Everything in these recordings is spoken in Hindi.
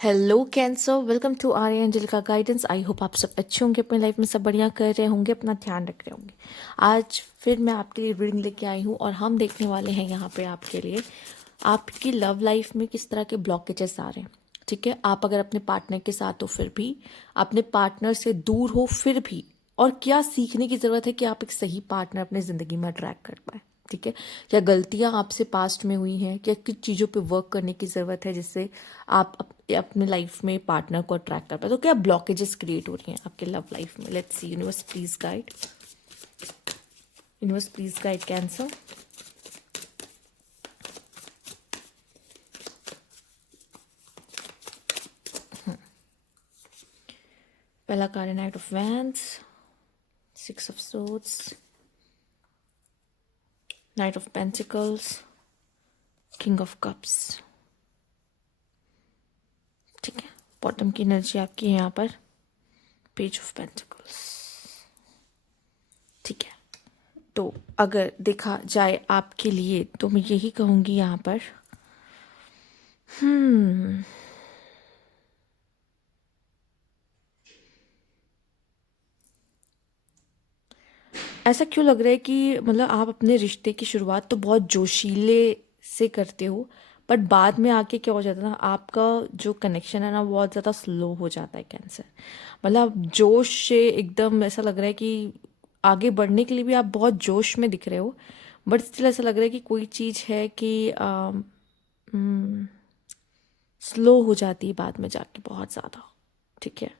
Hello cancer, welcome to Arya angel का गाइडेंस। आई होप आप सब अच्छे होंगे, अपनी लाइफ में सब बढ़िया कर रहे होंगे, अपना ध्यान रख रहे होंगे। आज फिर मैं आपके लिए रीडिंग लेके आई हूँ और हम देखने वाले हैं यहाँ पे आपके लिए आपकी लव लाइफ में किस तरह के ब्लॉकेजेस आ रहे हैं। ठीक है, आप अगर अपने पार्टनर के साथ हो फिर भी, अपने पार्टनर से दूर हो फिर भी, और क्या सीखने की ज़रूरत है कि आप एक सही पार्टनर अपनी ज़िंदगी में अट्रैक्ट कर पाए। ठीक है, क्या गलतियां आपसे पास्ट में हुई हैं, क्या किस चीज़ों पे वर्क करने की ज़रूरत है जिससे आप अपने लाइफ में पार्टनर को अट्रैक्ट कर पाए। तो क्या ब्लॉकेजेस क्रिएट हो रही हैं आपके लव लाइफ में। Let's see. Universe please guide, universe please guide cancer. पहला कार्ड है night of wands, six of swords, night of pentacles, king of cups. ठीक है, बॉटम की एनर्जी आपकी है यहाँ पर, पेज ऑफ पेंटिकल्स। ठीक है, तो अगर देखा जाए आपके लिए तो मैं यही कहूँगी यहाँ पर, हम्म ऐसा क्यों लग रहा है कि मतलब आप अपने रिश्ते की शुरुआत तो बहुत जोशीले से करते हो, बट बाद में आके क्या हो जाता है ना, आपका जो कनेक्शन है ना बहुत ज़्यादा स्लो हो जाता है कैंसर। मतलब आप जोश से एकदम ऐसा लग रहा है कि आगे बढ़ने के लिए भी आप बहुत जोश में दिख रहे हो, बट स्टिल ऐसा लग रहा है कि कोई चीज़ है कि स्लो हो जाती है बाद में जाके बहुत ज़्यादा। ठीक है,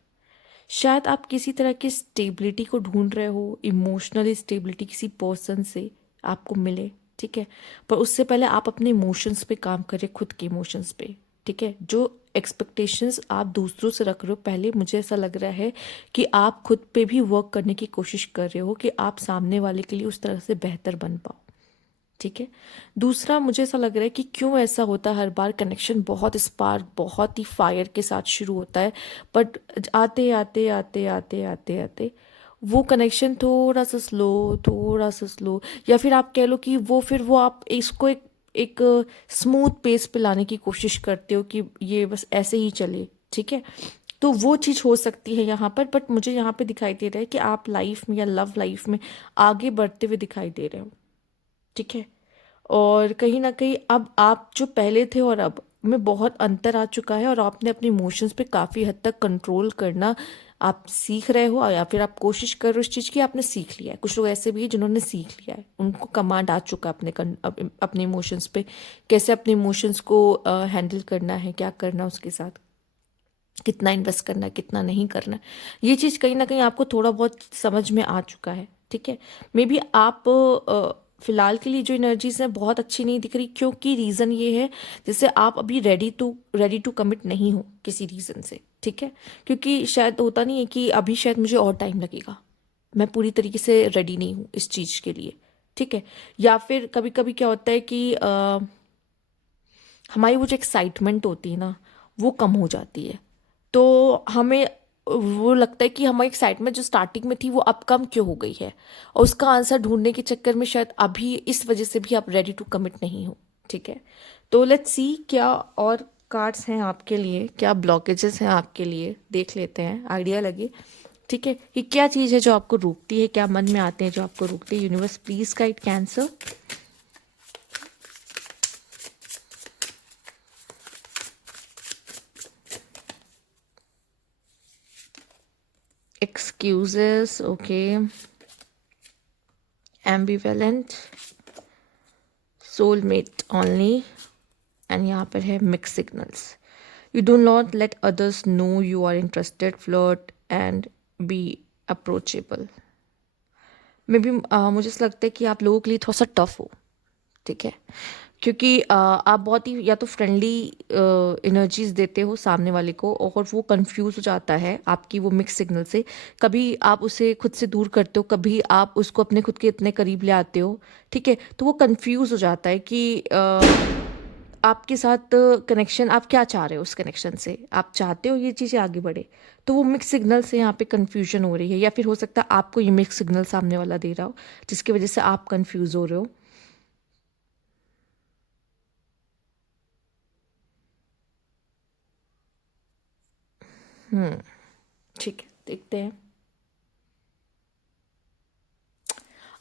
शायद आप किसी तरह की स्टेबिलिटी को ढूंढ रहे हो, इमोशनल स्टेबिलिटी किसी पर्सन से आपको मिले। ठीक है, पर उससे पहले आप अपने इमोशंस पे काम करें, खुद के इमोशंस पे। ठीक है, जो एक्सपेक्टेशंस आप दूसरों से रख रहे हो, पहले मुझे ऐसा लग रहा है कि आप खुद पे भी वर्क करने की कोशिश कर रहे हो कि आप सामने वाले के लिए उस तरह से बेहतर बन पाओ। ठीक है, दूसरा मुझे ऐसा लग रहा है कि क्यों ऐसा होता है, हर बार कनेक्शन बहुत स्पार्क बहुत ही फायर के साथ शुरू होता है, बट आते आते आते आते आते आते वो कनेक्शन थोड़ा सा स्लो, या फिर आप कह लो कि वो आप इसको एक स्मूथ पेस पे लाने की कोशिश करते हो कि ये बस ऐसे ही चले। ठीक है, तो वो चीज़ हो सकती है यहाँ पर, बट मुझे यहाँ पे दिखाई दे रहा है कि आप लाइफ में या लव लाइफ में आगे बढ़ते हुए दिखाई दे रहे हो। ठीक है, और कहीं ना कहीं अब आप जो पहले थे और अब में बहुत अंतर आ चुका है, और आपने अपने इमोशंस पे काफ़ी हद तक कंट्रोल करना आप सीख रहे हो, या फिर आप कोशिश कर रहे हो उस चीज़ की, आपने सीख लिया है। कुछ लोग ऐसे भी हैं जिन्होंने सीख लिया है, उनको कमांड आ चुका है अपने इमोशंस पे, कैसे अपने इमोशंस को हैंडल करना है, क्या करना है उसके साथ, कितना इन्वेस्ट करना है, कितना नहीं करना है। ये चीज़ कहीं ना कहीं आपको थोड़ा बहुत समझ में आ चुका है। ठीक है, मे बी आप फिलहाल के लिए जो एनर्जीज हैं बहुत अच्छी नहीं दिख रही, क्योंकि रीज़न ये है जैसे आप अभी रेडी टू कमिट नहीं हो किसी रीज़न से। ठीक है, क्योंकि शायद होता नहीं है कि अभी शायद मुझे और टाइम लगेगा, मैं पूरी तरीके से रेडी नहीं हूँ इस चीज़ के लिए। ठीक है, या फिर कभी कभी क्या होता है कि हमारी वो जो एक्साइटमेंट होती है ना, वो कम हो जाती है, तो हमें वो लगता है कि हमारी एक्साइटमेंट जो स्टार्टिंग में थी वो अब कम क्यों हो गई है, और उसका आंसर ढूंढने के चक्कर में शायद अभी इस वजह से भी आप रेडी टू कमिट नहीं हो। ठीक है, तो लेट्स सी क्या और कार्ड्स हैं आपके लिए, क्या ब्लॉकेजेस हैं आपके लिए, देख लेते हैं, आइडिया लगे। ठीक है, कि क्या चीज़ है जो आपको रोकती है, क्या मन में आते हैं जो आपको रोकती है। Universe please guide Cancer. Excuses, okay, ambivalent, soulmate only, and यहाँ पर है mix signals. You do not let others know you are interested, flirt and be approachable. Maybe मुझे ऐसा लगता है कि आप लोगों के लिए थोड़ा सा टफ हो। ठीक है, क्योंकि आप बहुत ही या तो फ्रेंडली एनर्जीज देते हो सामने वाले को, और वो कंफ्यूज हो जाता है आपकी वो मिक्स सिग्नल से। कभी आप उसे खुद से दूर करते हो, कभी आप उसको अपने खुद के इतने करीब ले आते हो। ठीक है, तो वो कंफ्यूज हो जाता है कि आपके साथ कनेक्शन आप क्या चाह रहे हो, उस कनेक्शन से आप चाहते हो ये चीज़ें आगे बढ़े, तो वो मिक्स सिग्नल से यहाँ पे कंफ्यूजन हो रही है, या फिर हो सकता है आपको ये मिक्स सिग्नल सामने वाला दे रहा हो जिसकी वजह से आप कंफ्यूज हो रहे हो। ठीक है, देखते हैं।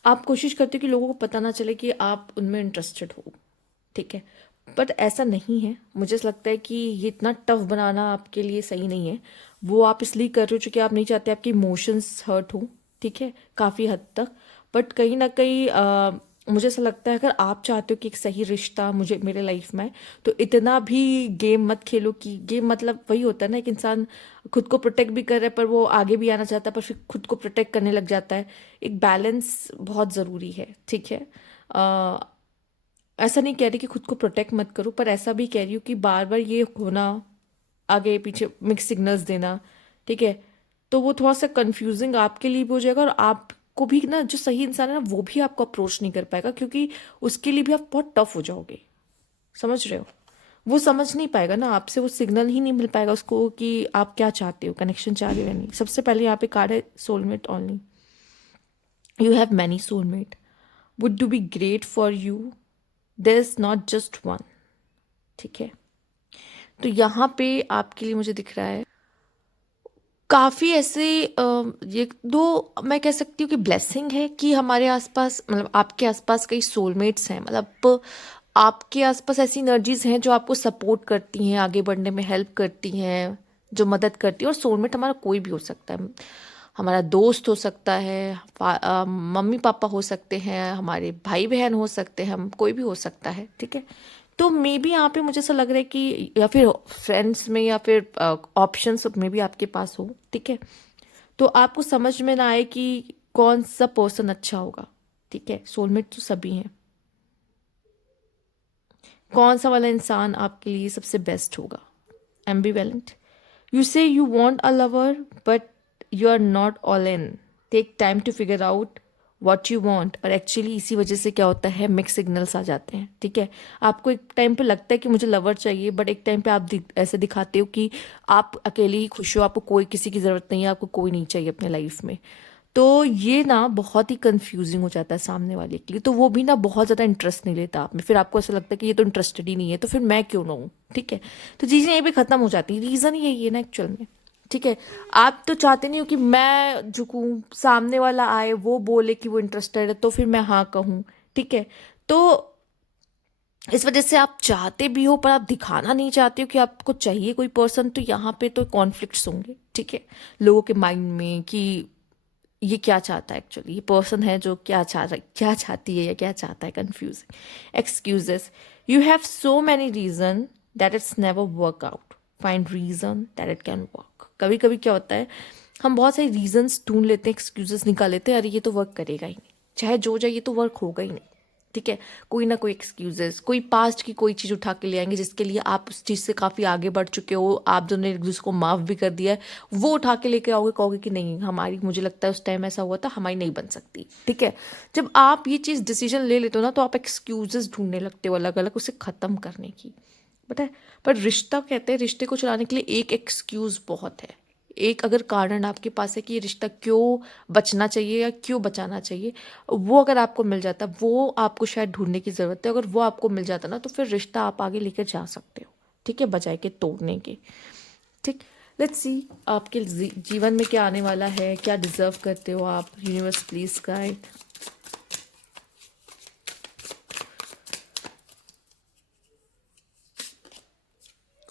आप कोशिश करते हो कि लोगों को पता ना चले कि आप उनमें इंटरेस्टेड हो, ठीक है, बट ऐसा नहीं है। मुझे ऐसा लगता है कि ये इतना टफ बनाना आपके लिए सही नहीं है। वो आप इसलिए कर रहे हो क्योंकि आप नहीं चाहते आपके इमोशंस हर्ट हो, ठीक है, काफ़ी हद तक। बट कहीं ना कहीं मुझे ऐसा लगता है अगर आप चाहते हो कि एक सही रिश्ता मुझे मेरे लाइफ में, तो इतना भी गेम मत खेलो कि गेम मतलब वही होता है ना, एक इंसान खुद को प्रोटेक्ट भी कर रहा है पर वो आगे भी आना चाहता है पर फिर खुद को प्रोटेक्ट करने लग जाता है। एक बैलेंस बहुत ज़रूरी है, ठीक है। अ, ऐसा नहीं कह रही कि खुद को प्रोटेक्ट मत करो, पर ऐसा भी कह रही हूँ कि बार बार ये होना, आगे पीछे मिक्स सिग्नल्स देना, ठीक है, तो वो थोड़ा सा कंफ्यूजिंग आपके लिए भी हो जाएगा और आपको भी ना, जो सही इंसान है ना वो भी आपको अप्रोच नहीं कर पाएगा क्योंकि उसके लिए भी आप बहुत टफ हो जाओगे। समझ रहे हो? वो समझ नहीं पाएगा ना आपसे, वो सिग्नल ही नहीं मिल पाएगा उसको कि आप क्या चाहते हो, कनेक्शन चाह रहे हो या नहीं। सबसे पहले यहाँ पे कार्ड है soulmate only. You have many soulmate would do be great for you, there is not just one, ठीक है। तो यहाँ पे आपके लिए मुझे दिख रहा है काफ़ी ऐसे ये दो, मैं कह सकती हूँ कि ब्लेसिंग है कि हमारे आसपास, मतलब आपके आसपास कई सोलमेट्स हैं, मतलब आपके आसपास ऐसी एनर्जीज हैं जो आपको सपोर्ट करती हैं, आगे बढ़ने में हेल्प करती हैं, जो मदद करती है। और सोलमेट हमारा कोई भी हो सकता है, हमारा दोस्त हो सकता है, मम्मी पापा हो सकते हैं, हमारे भाई बहन हो सकते हैं, हम कोई भी हो सकता है, ठीक है। तो मे बी यहाँ पे मुझे ऐसा लग रहा है कि या फिर फ्रेंड्स में या फिर ऑप्शंस में भी आपके पास हो, ठीक है। तो आपको समझ में ना आए कि कौन सा पर्सन अच्छा होगा, ठीक है। सोलमेट तो सभी हैं, कौन सा वाला इंसान आपके लिए सबसे बेस्ट होगा। एम्बिवेलेंट, you say you want a lover but you are not all in, take time to figure out what you want। और एक्चुअली इसी वजह से क्या होता है, मिक्स सिग्नल्स आ जाते हैं, ठीक है। आपको एक टाइम पे लगता है कि मुझे लवर चाहिए, बट एक टाइम पे आप ऐसे दिखाते हो कि आप अकेले ही खुश हो, आपको कोई किसी की ज़रूरत नहीं है, आपको कोई नहीं चाहिए अपने लाइफ में। तो ये ना बहुत ही कंफ्यूजिंग हो जाता है सामने वाले के लिए, तो वो भी ना बहुत ज़्यादा इंटरेस्ट नहीं लेता आप में, फिर आपको ऐसा लगता है कि ये तो इंटरेस्टेड ही नहीं है, तो फिर मैं क्यों ना हूँ, ठीक है। तो चीज़ें यहीं पे ख़त्म हो जाती हैं, रीज़न यही है ना एक्चुअल में, ठीक है। आप तो चाहते नहीं हो कि मैं झुकूं, सामने वाला आए वो बोले कि वो इंटरेस्टेड है तो फिर मैं हाँ कहूँ, ठीक है। तो इस वजह से आप चाहते भी हो पर आप दिखाना नहीं चाहते हो कि आपको चाहिए कोई पर्सन, तो यहाँ पे तो कॉन्फ्लिक्ट्स होंगे, ठीक है, लोगों के माइंड में कि ये क्या चाहता है एक्चुअली, ये पर्सन है जो क्या चाह रहा, क्या चाहती है या क्या चाहता है, confusing excuses. You have so many reason that it's never work out, find reason that it can work. कभी कभी क्या होता है, हम बहुत सारे रीजंस ढूंढ लेते हैं, एक्सक्यूजेस निकाल लेते हैं, अरे ये तो वर्क करेगा ही नहीं, चाहे जो जाए ये तो वर्क होगा ही नहीं, ठीक है। कोई ना कोई एक्सक्यूजेस, कोई पास्ट की कोई चीज़ उठा के ले आएंगे जिसके लिए आप उस चीज़ से काफ़ी आगे बढ़ चुके हो, आप दोनों ने एक दूसरे को माफ़ भी कर दिया है, वो उठा के लेके आओगे, कहोगे कि नहीं हमारी, मुझे लगता है उस टाइम ऐसा हुआ था, हमारी नहीं बन सकती, ठीक है। जब आप ये चीज़ डिसीजन ले लेते हो ना, तो आप एक्सक्यूजेस ढूंढने लगते हो अलग अलग उसे ख़त्म करने की, पता है। पर रिश्ता, कहते हैं रिश्ते को चलाने के लिए एक एक्सक्यूज बहुत है, एक अगर कारण आपके पास है कि ये रिश्ता क्यों बचना चाहिए या क्यों बचाना चाहिए, वो अगर आपको मिल जाता, वो आपको शायद ढूंढने की ज़रूरत है, अगर वो आपको मिल जाता ना तो फिर रिश्ता आप आगे लेकर जा सकते हो, ठीक है, बजाय के तोड़ने के, ठीक। लेट्स सी आपके जीवन में क्या आने वाला है, क्या डिजर्व करते हो आप, universe please guide.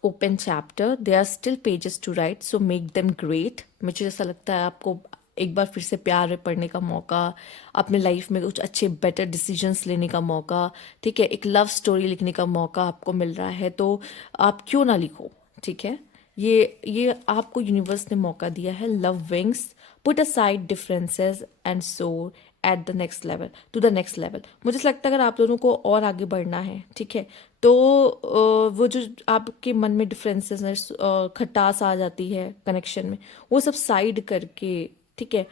Open chapter, they are still pages to write, so make them great. मुझे ऐसा लगता है आपको एक बार फिर से प्यार में पढ़ने का मौका, अपने लाइफ में कुछ अच्छे बेटर डिसीजंस लेने का मौका, ठीक है, एक लव स्टोरी लिखने का मौका आपको मिल रहा है, तो आप क्यों ना लिखो, ठीक है। ये आपको यूनिवर्स ने मौका दिया है। Love wings, put aside differences and so at the next level, to the next level. मुझे ऐसा लगता है अगर आप दोनों को और आगे बढ़ना है, ठीक है, तो वो जो आपके मन में डिफरेंसेस हैं, खटास आ जाती है कनेक्शन में, वो सब साइड करके, ठीक है,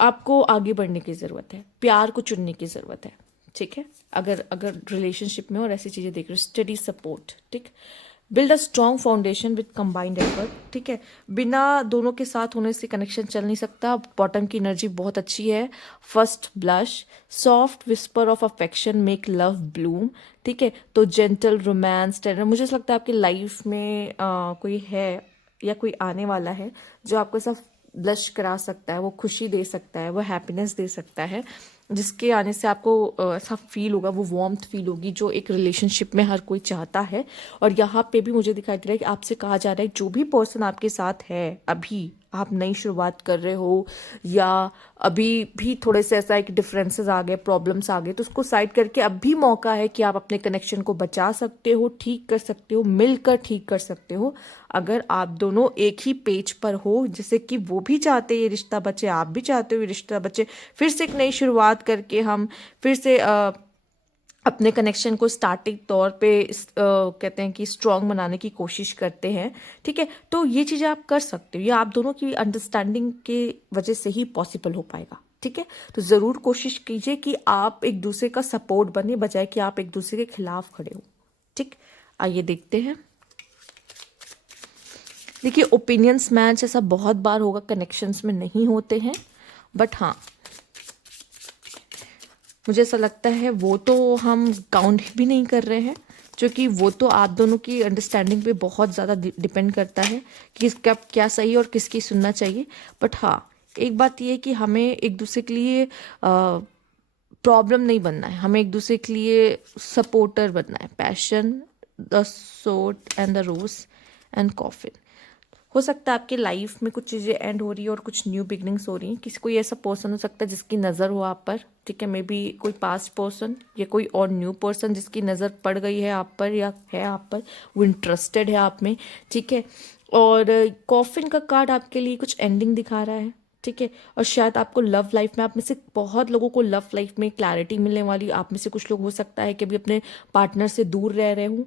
आपको आगे बढ़ने की ज़रूरत है, प्यार को चुनने की ज़रूरत है, ठीक है। अगर अगर रिलेशनशिप में और ऐसी चीज़ें देख रहे हो, स्टडी सपोर्ट, ठीक। Build a strong foundation with combined effort, ठीक है। बिना दोनों के साथ होने से कनेक्शन चल नहीं सकता। बॉटम की एनर्जी बहुत अच्छी है। First blush, soft whisper of affection make love Bloom, ठीक है। तो जेंटल रोमांस टेंडर, मुझे ऐसा लगता है आपकी लाइफ में कोई है या कोई आने वाला है जो आपको ऐसा ब्लश करा सकता है, वो खुशी दे सकता है, वो हैप्पीनेस दे सकता है, जिसके आने से आपको ऐसा फील होगा, वो वार्मथ फील होगी जो एक रिलेशनशिप में हर कोई चाहता है। और यहाँ पे भी मुझे दिखाई दे रहा है कि आपसे कहा जा रहा है जो भी पर्सन आपके साथ है, अभी आप नई शुरुआत कर रहे हो या अभी भी थोड़े से ऐसा है कि डिफरेंसेस आ गए, प्रॉब्लम्स आ गए, तो उसको साइड करके अब भी मौका है कि आप अपने कनेक्शन को बचा सकते हो, ठीक कर सकते हो, मिलकर ठीक कर सकते हो। अगर आप दोनों एक ही पेज पर हो, जैसे कि वो भी चाहते हैं ये रिश्ता बचे, आप भी चाहते हो ये रिश्ता बचे, फिर से एक नई शुरुआत करके हम फिर से अपने कनेक्शन को स्टार्टिंग तौर पे कहते हैं कि स्ट्रॉन्ग बनाने की कोशिश करते हैं। ठीक है, तो ये चीज़ें आप कर सकते हो, ये आप दोनों की अंडरस्टैंडिंग के वजह से ही पॉसिबल हो पाएगा। ठीक है, तो ज़रूर कोशिश कीजिए कि आप एक दूसरे का सपोर्ट बने, बजाय कि आप एक दूसरे के खिलाफ खड़े हो। ठीक, आइए देखते हैं। देखिए, ओपिनियंस मैच ऐसा बहुत बार होगा, कनेक्शंस में नहीं होते हैं, बट हाँ मुझे ऐसा लगता है वो तो हम काउंट भी नहीं कर रहे हैं, क्योंकि वो तो आप दोनों की अंडरस्टैंडिंग पे बहुत ज़्यादा डिपेंड करता है कि कब क्या सही और किसकी सुनना चाहिए। बट हाँ, एक बात ये है कि हमें एक दूसरे के लिए प्रॉब्लम नहीं बनना है, हमें एक दूसरे के लिए सपोर्टर बनना है। Passion, the sword and the rose and coffin. हो सकता है आपकी लाइफ में कुछ चीज़ें एंड हो रही है और कुछ न्यू बिगनिंग्स हो रही हैं। किसी कोई ऐसा पर्सन हो सकता है जिसकी नज़र हो आप पर। ठीक है, मे बी कोई पास्ट पर्सन या कोई और न्यू पर्सन जिसकी नज़र पड़ गई है आप पर या है आप पर, वो इंटरेस्टेड है आप में। ठीक है, और कॉफिन का कार्ड आपके लिए कुछ एंडिंग दिखा रहा है। ठीक है, और शायद आपको लव लाइफ में, आप में से बहुत लोगों को लव लाइफ में क्लैरिटी मिलने वाली। आप में से कुछ लोग हो सकता है कि अभी अपने पार्टनर से दूर रह रहे हूँ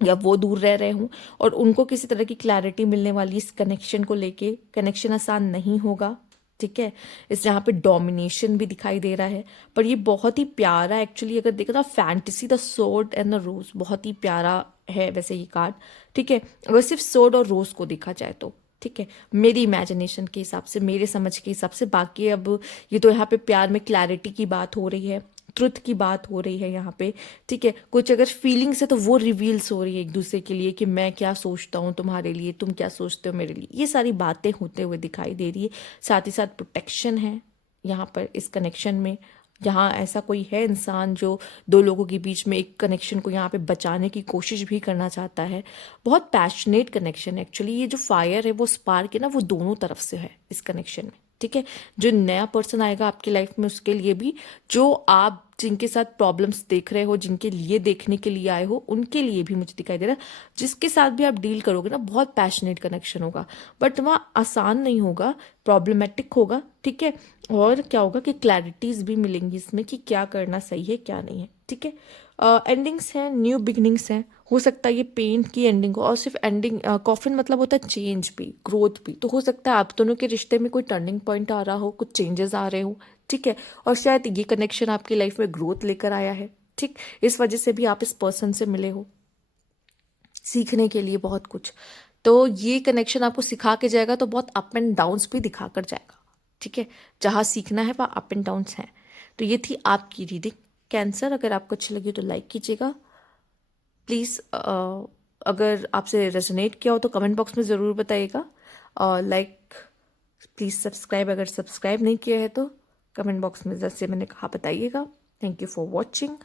या वो दूर रह रहे हूँ और उनको किसी तरह की क्लैरिटी मिलने वाली इस कनेक्शन को लेके। कनेक्शन आसान नहीं होगा। ठीक है, इस यहाँ पे डोमिनेशन भी दिखाई दे रहा है, पर ये बहुत ही प्यारा एक्चुअली अगर देखो ना, fantasy the sword and the rose, बहुत ही प्यारा है वैसे ये कार्ड। ठीक है, अगर सिर्फ सोर्ड और रोज को देखा जाए तो। ठीक है, मेरी इमेजिनेशन के हिसाब से, मेरे समझ के हिसाब से। बाकी अब ये तो यहाँ पे प्यार में क्लैरिटी की बात हो रही है, ट्रुथ की बात हो रही है यहाँ पे। ठीक है, कुछ अगर फीलिंग्स है तो वो रिवील्स हो रही है एक दूसरे के लिए, कि मैं क्या सोचता हूँ तुम्हारे लिए, तुम क्या सोचते हो मेरे लिए, ये सारी बातें होते हुए दिखाई दे रही है। साथ ही साथ प्रोटेक्शन है यहाँ पर इस कनेक्शन में। यहाँ ऐसा कोई है इंसान जो दो लोगों के बीच में एक कनेक्शन को यहाँ पे बचाने की कोशिश भी करना चाहता है। बहुत पैशनेट कनेक्शन है एक्चुअली। ये जो फायर है, वो स्पार्क है ना, वो दोनों तरफ से है इस कनेक्शन में। ठीक है, जो नया पर्सन आएगा आपकी लाइफ में उसके लिए भी, जो आप जिनके साथ प्रॉब्लम्स देख रहे हो, जिनके लिए देखने के लिए आए हो, उनके लिए भी मुझे दिखाई दे रहा है। जिसके साथ भी आप डील करोगे ना, बहुत पैशनेट कनेक्शन होगा, बट वहाँ आसान नहीं होगा, प्रॉब्लमेटिक होगा। ठीक है, और क्या होगा कि क्लैरिटीज भी मिलेंगी इसमें कि क्या करना सही है क्या नहीं है। ठीक है, एंडिंग्स हैं, न्यू बिगनिंग्स हैं। हो सकता है ये पेन की एंडिंग हो, और सिर्फ एंडिंग, कॉफिन मतलब होता है चेंज भी, ग्रोथ भी। तो हो सकता है आप दोनों के रिश्ते में कोई टर्निंग पॉइंट आ रहा हो, कुछ चेंजेस आ रहे हो। ठीक है, और शायद ये कनेक्शन आपकी लाइफ में ग्रोथ लेकर आया है। ठीक, इस वजह से भी आप इस पर्सन से मिले हो सीखने के लिए बहुत कुछ। तो ये कनेक्शन आपको सिखा के जाएगा, तो बहुत अप एंड डाउन्स भी दिखा कर जाएगा। ठीक है, जहाँ सीखना है वहाँ अप एंड डाउन्स हैं। तो ये थी आपकी रीडिंग कैंसर। अगर आपको अच्छी लगी तो लाइक कीजिएगा प्लीज़। अगर आपसे रेजोनेट किया हो तो कमेंट बॉक्स में ज़रूर बताइएगा। और लाइक, प्लीज़ सब्सक्राइब, अगर सब्सक्राइब नहीं किया है तो कमेंट बॉक्स में जैसे मैंने कहा बताइएगा। Thank you for watching.